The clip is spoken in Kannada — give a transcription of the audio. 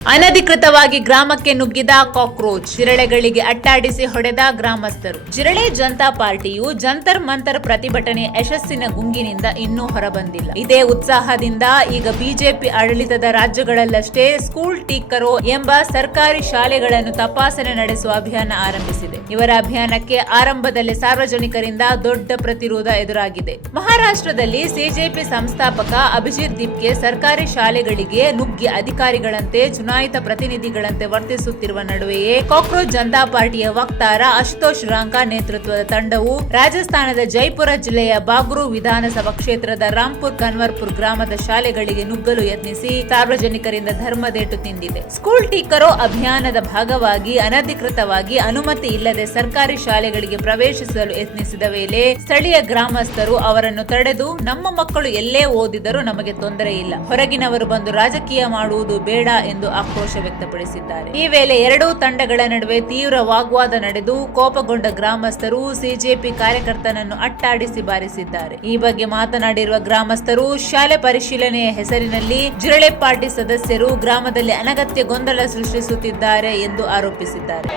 ಅನಧಿಕೃತವಾಗಿ ಗ್ರಾಮಕ್ಕೆ ನುಗ್ಗಿದ ಕಾಕ್ರೋಚ್, ಜಿರಳೆಗಳಿಗೆ ಅಟ್ಟಾಡಿಸಿ ಹೊಡೆದ ಗ್ರಾಮಸ್ಥರು. ಜಿರಳೆ ಜನತಾ ಪಾರ್ಟಿಯು ಜಂತರ್ ಮಂತರ್ ಪ್ರತಿಭಟನೆ ಯಶಸ್ಸಿನ ಗುಂಗಿನಿಂದ ಇನ್ನೂ ಹೊರಬಂದಿಲ್ಲ. ಇದೇ ಉತ್ಸಾಹದಿಂದ ಈಗ ಬಿಜೆಪಿ ಆಡಳಿತದ ರಾಜ್ಯಗಳಲ್ಲಷ್ಟೇ ಸ್ಕೂಲ್ ಟೀಕರೋ ಎಂಬ ಸರ್ಕಾರಿ ಶಾಲೆಗಳನ್ನು ತಪಾಸಣೆ ನಡೆಸುವ ಅಭಿಯಾನ ಆರಂಭಿಸಿದೆ. ಇವರ ಅಭಿಯಾನಕ್ಕೆ ಆರಂಭದಲ್ಲಿ ಸಾರ್ವಜನಿಕರಿಂದ ದೊಡ್ಡ ಪ್ರತಿರೋಧ ಎದುರಾಗಿದೆ. ಮಹಾರಾಷ್ಟ್ರದಲ್ಲಿ ಸಿಜೆಪಿ ಸಂಸ್ಥಾಪಕ ಅಭಿಜಿತ್ ದಿಪ್ಗೆ ಸರ್ಕಾರಿ ಶಾಲೆಗಳಿಗೆ ನುಗ್ಗಿ ಅಧಿಕಾರಿಗಳಂತೆ ಚುನಾಯಿತ ಪ್ರತಿನಿಧಿಗಳಂತೆ ವರ್ತಿಸುತ್ತಿರುವ ನಡುವೆಯೇ ಕಾಕ್ರೋಚ್ ಜನತಾ ಪಾರ್ಟಿಯ ವಕ್ತಾರ ಅಶುತೋಷ್ ರಾಂಕಾ ನೇತೃತ್ವದ ತಂಡವು ರಾಜಸ್ಥಾನದ ಜೈಪುರ ಜಿಲ್ಲೆಯ ಬಾಗ್ರೂ ವಿಧಾನಸಭಾ ಕ್ಷೇತ್ರದ ರಾಂಪುರ್ ಕನ್ವರ್ಪುರ್ ಗ್ರಾಮದ ಶಾಲೆಗಳಿಗೆ ನುಗ್ಗಲು ಯತ್ನಿಸಿ ಸಾರ್ವಜನಿಕರಿಂದ ಧರ್ಮದೇಟು ತಿಂದಿದೆ. ಸ್ಕೂಲ್ ಟೀಕರೋ ಅಭಿಯಾನದ ಭಾಗವಾಗಿ ಅನಧಿಕೃತವಾಗಿ ಅನುಮತಿ ಇಲ್ಲದೆ ಸರ್ಕಾರಿ ಶಾಲೆಗಳಿಗೆ ಪ್ರವೇಶಿಸಲು ಯತ್ನಿಸಿದ ವೇಳೆ ಸ್ಥಳೀಯ ಗ್ರಾಮಸ್ಥರು ಅವರನ್ನು ತಡೆದು, ನಮ್ಮ ಮಕ್ಕಳು ಎಲ್ಲೇ ಓದಿದರೂ ನಮಗೆ ತೊಂದರೆ ಇಲ್ಲ, ಹೊರಗಿನವರು ಬಂದು ರಾಜಕೀಯ ಮಾಡುವುದು ಬೇಡ ಎಂದು ಆಕ್ರೋಶ ವ್ಯಕ್ತಪಡಿಸಿದ್ದಾರೆ. ಈ ವೇಳೆ ಎರಡೂ ತಂಡಗಳ ನಡುವೆ ತೀವ್ರ ವಾಗ್ವಾದ ನಡೆದು ಕೋಪಗೊಂಡ ಗ್ರಾಮಸ್ಥರು ಸಿಜೆಪಿ ಕಾರ್ಯಕರ್ತನನ್ನು ಅಟ್ಟಾಡಿಸಿ ಬಾರಿಸಿದ್ದಾರೆ. ಈ ಬಗ್ಗೆ ಮಾತನಾಡಿರುವ ಗ್ರಾಮಸ್ಥರು, ಶಾಲೆ ಪರಿಶೀಲನೆಯ ಹೆಸರಿನಲ್ಲಿ ಜಿರಳೆ ಪಾರ್ಟಿ ಸದಸ್ಯರು ಗ್ರಾಮದಲ್ಲಿ ಅನಗತ್ಯ ಗೊಂದಲ ಸೃಷ್ಟಿಸುತ್ತಿದ್ದಾರೆ ಎಂದು ಆರೋಪಿಸಿದ್ದಾರೆ.